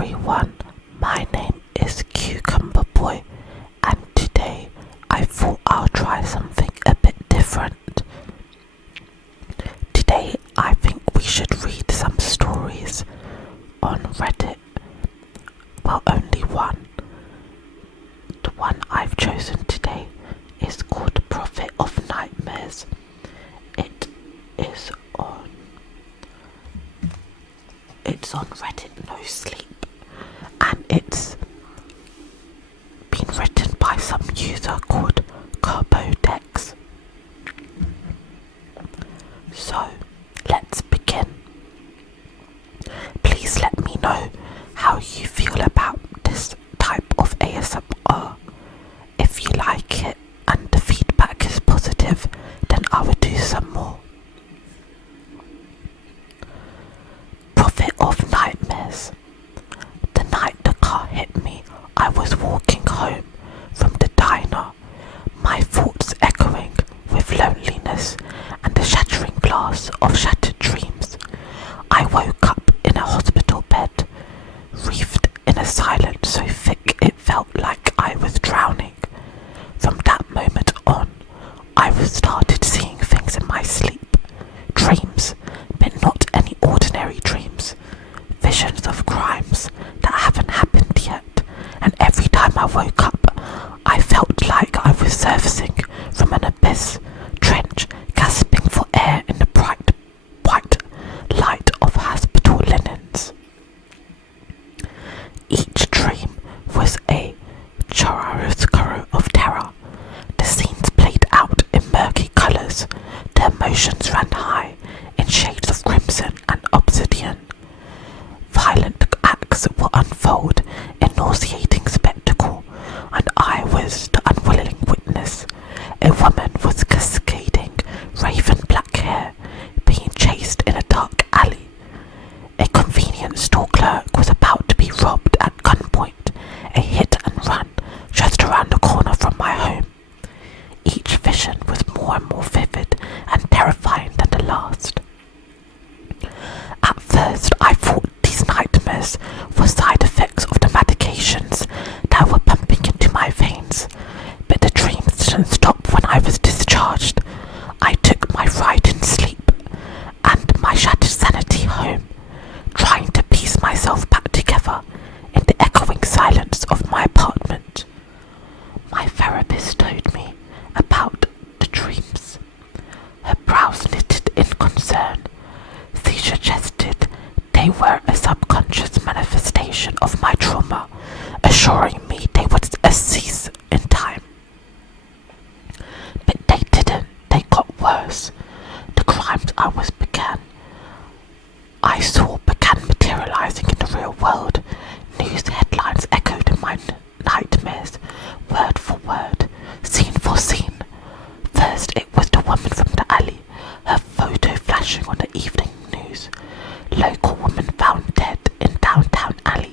everyone, my name is Cucumber Boy, and today I thought I'll try something a bit different. Today I think we should read some stories on Reddit. Well, only one. The one I've chosen today is called Prophet of Nightmares. It's on Reddit No Sleep, and it's been written by some user called carbodex. So let's begin. Please let me know how you feel about this type of ASMR. If you like it and the feedback is positive, then I will do some more. Prophet of Nightmares. The night the car hit me, I was walking home from the diner, my thoughts echoing with loneliness and the shattering glass of shattered dreams. I woke up in a hospital bed, wreathed in a silence so thick it felt like I was drowning. From that moment on, I started seeing things in my sleep. Dreams, but not any ordinary dreams. Visions of crimes that haven't happened yet, and every time I woke up, I felt like I was surfacing from an abyss trench, gasping for air in the bright white light of hospital linens. Each dream was a chiaroscuro of terror. The scenes played out in murky colours, the emotions ran high in shades of crimson and obsidian. Violent acts will unfold in nauseating spectacle, and I was the unwilling witness. A woman was cascading raven black hair, being chased in a dark alley. A convenience store clerk was about to be robbed at gunpoint, a hit and run just around the corner from my home. Each vision was more and more vivid and terrifying than the last. At first, I thought these nightmares were side effects of the medications that were pumping into my veins, but the dreams didn't stop when I was discharged. I took my frightened sleep and my shattered sanity home, trying to piece myself back together in the echoing silence of my apartment. My therapist told me about the dreams. Her brows knitted in concern. She suggested they were a subconscious manifestation of my trauma, assuring me they would cease in time. But they didn't. They got worse. The crimes I saw began materializing in the real world. News headlines echoed in my nightmares, word for word, scene for scene. First it was the woman from the alley, her photo flashing on the evening news. Local woman found dead in downtown alley.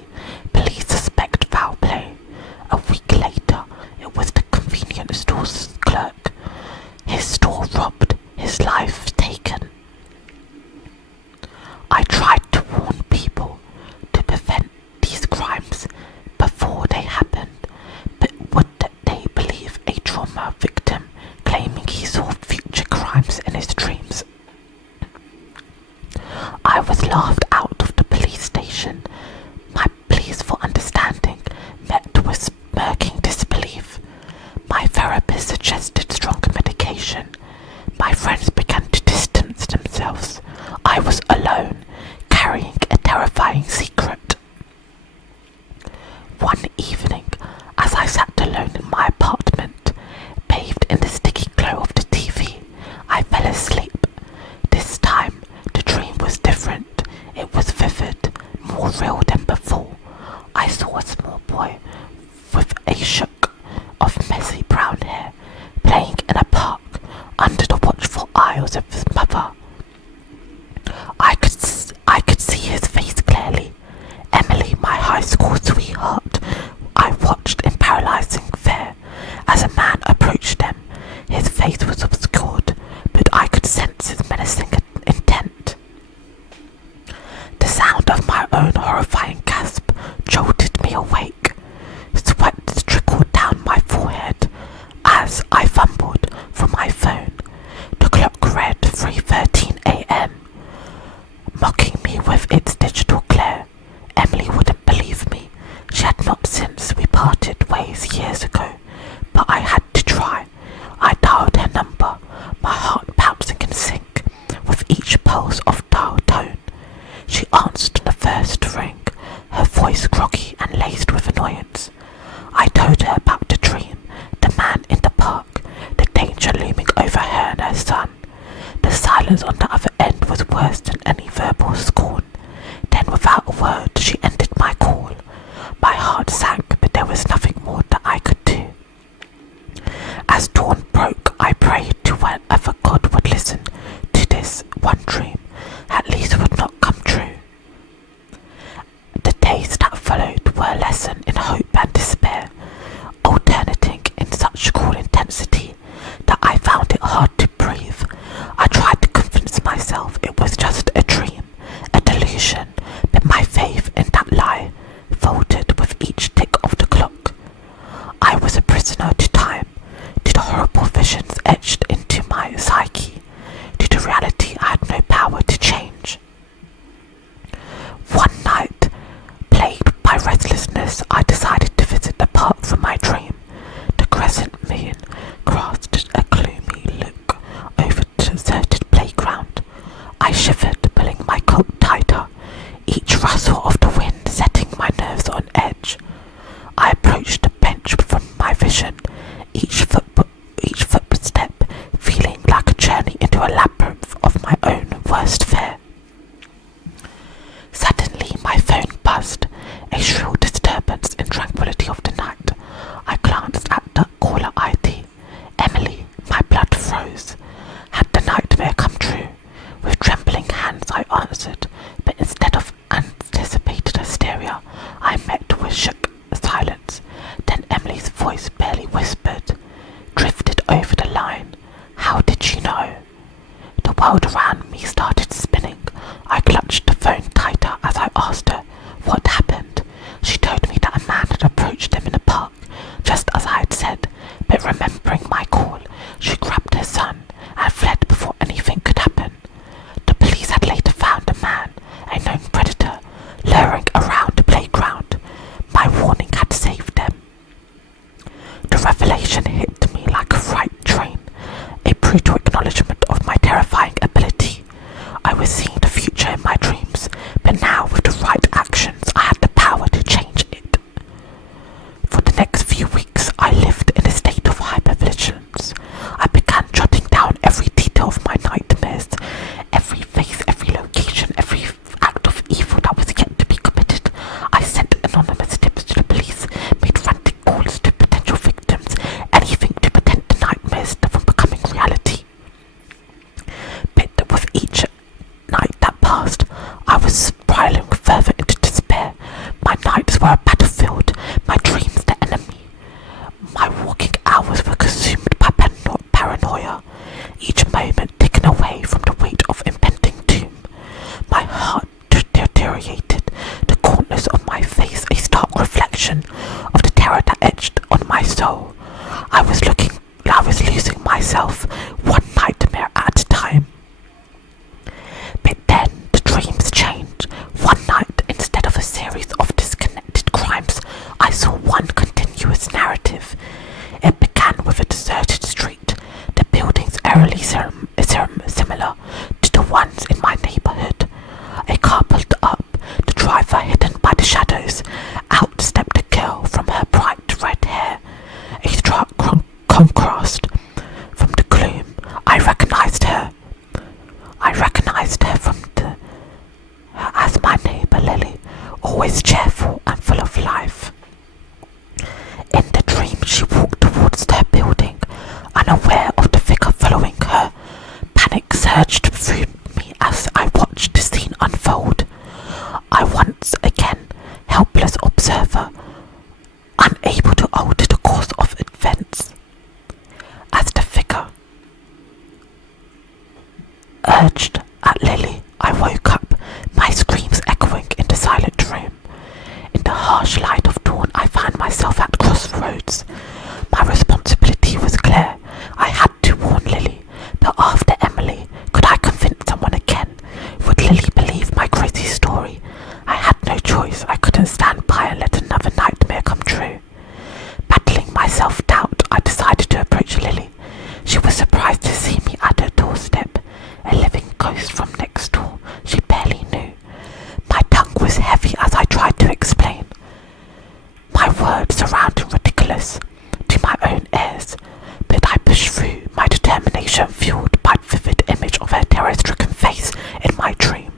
Police suspect foul play. A week later, it was the convenience store's clerk. His store robbed, his life taken. I tried to warn people to prevent these crimes before they happened, but would they believe a trauma victim claiming he saw future crimes in his dreams? I was laughed out of the police station. My pleas for understanding met with smirking disbelief. My therapist suggested stronger medication. My friends began to distance themselves. I was alone, carrying a terrifying secret. One evening, as I sat alone in my apartment, bathed in the sticky glow of the TV, I fell asleep. This time, the dream was different. It was vivid, more real than before. I saw a small boy with a shock of messy brown hair playing in a park under the watchful eyes of his mother. I could see his face clearly. Emily, my high school sweetheart. I watched in paralyzing fear as a man approached them. His face was obscured, but I could sense his menacing intent. The sound of my own horrifying soul. I was losing myself one nightmare at a time. But then the dreams changed. One night, instead of a series of disconnected crimes, I saw one continuous narrative. It began with a deserted street, the buildings eerily similar to the ones in my neighbourhood. A car pulled up, the driver hidden by the shadows. Out stepped a girl from her bright red hair, a stark contrast from the gloom. I recognized her as my neighbour Lily, always cheerful and full of life. In the dream, she walked towards their building, unaware of the figure following her. Panic surged through me as I watched the scene unfold. I once again, helpless observer, unable to alter the course of events. As the figure urged at Lily, I woke up, my screams echoing in the silent room. In the harsh light of dawn, I found myself at crossroads. My responsibility was clear. I had to warn Lily, but after Emily, could I convince someone again? Would Lily believe my crazy story? I had no choice. I couldn't stand by and let another nightmare come true. Battling my self-doubt, I decided to approach Lily. She was surprised to see me at her doorstep, a living ghost from next door she barely knew. My tongue was heavy as I tried to explain. My words sounded ridiculous to my own ears, but I pushed through, my determination fueled by the vivid image of her terror-stricken face in my dream.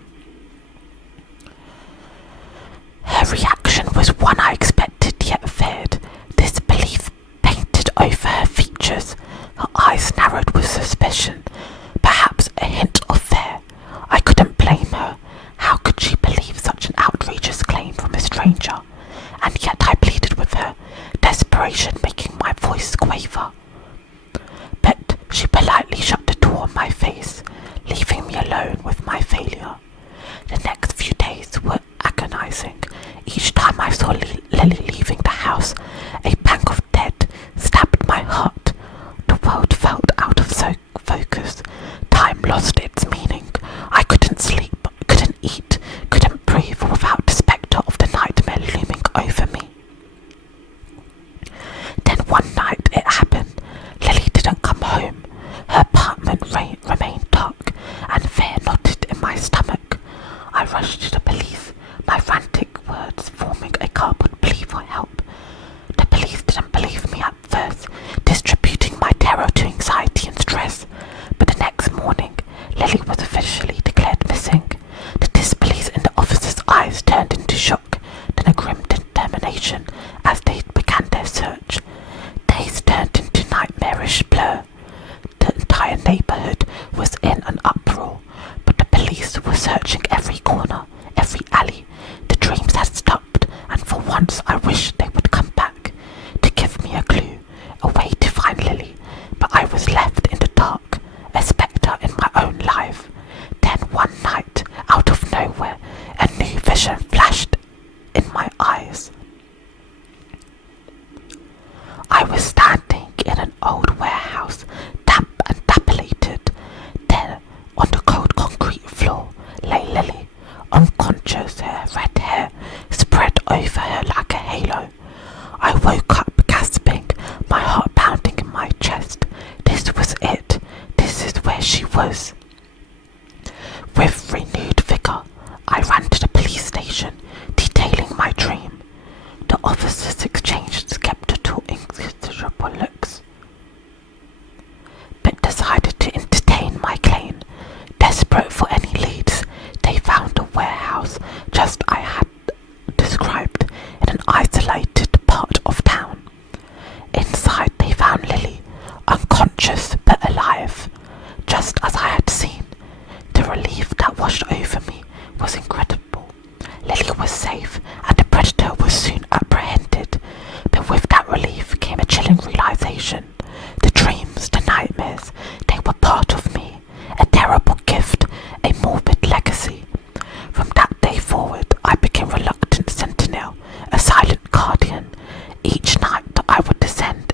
Her reaction was one I expected yet feared. Disbelief painted over her features. Her eyes narrowed with suspicion, perhaps a hint of fear. I couldn't blame her. How could she believe such an outrageous claim from a stranger? And yet I pleaded with her, desperation making my voice quaver. But she politely shut the door on my face, leaving me alone with my failure. The next few days were agonizing. Each time I saw Lily leaving the house, a pang of dread stabbed my heart. The world felt out of focus. Time lost its meaning. I couldn't sleep, couldn't eat, couldn't breathe without the spectre of the nightmare looming over me. Then one night it happened. Lily didn't come home. Her apartment remained dark, and fear knotted in my stomach. I rushed to the police, my frantic words forming a cardboard plea for help. The police didn't believe me at first, distributing my terror to anxiety and stress. But the next morning, Lily was officially declared missing. The disbelief in the officers' eyes turned into shock, then a grim determination as they began their search. Days turned into nightmarish blur. The entire neighbourhood was in an uproar, but the police were searching every corner, every alley. The dreams had stopped, and for once I wished they would come back to give me a clue, a way to find Lily. But I was left in the dark, a spectre in my own life. Then one night, out of nowhere, a new vision flashed in my eyes. I was standing in an old warehouse, damp and dilapidated. There, on the cold concrete floor, lay Lily, unconscious, her red hair spread over her like a halo. I woke up gasping, my heart pounding in my chest. This was it. This is where she was. With renewed vigour, I ran to the police station, detailing my dream. The officers exchanged skeptical, inconsiderable looks, but decided to entertain my claim. Desperate for any leads, they found a warehouse just I had described in an isolated part of town. Inside they found Lily, unconscious but alive, just as I had seen. The relief that washed over me was incredible. Lily was safe, and the predator was soon apprehended. But with that relief came a chilling realization. The dreams, the nightmares, they were part of me, a terrible gift, a morbid legacy. From that day forward, I became reluctant sentinel, a silent guardian. Each night I would descend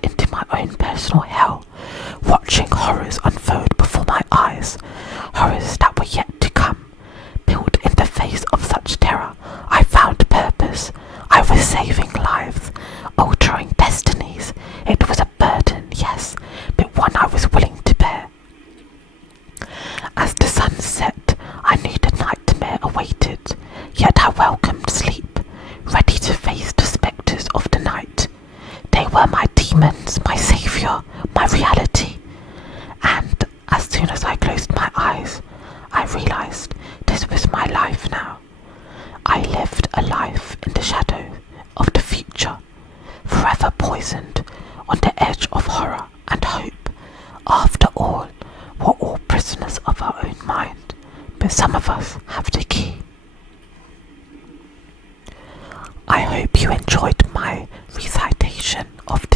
lives, altering destinies. It was a burden, yes, but one I was willing to bear. As the sun set, I knew the nightmare awaited, yet I welcomed sleep, ready to face the spectres of the night. They were my demons, my saviour, my reality. And as soon as I closed my eyes, I realised this was my life now. I lived a life in the shadow of the future, forever poisoned on the edge of horror and hope. After all, we're all prisoners of our own mind, but some of us have the key. I hope you enjoyed my recitation of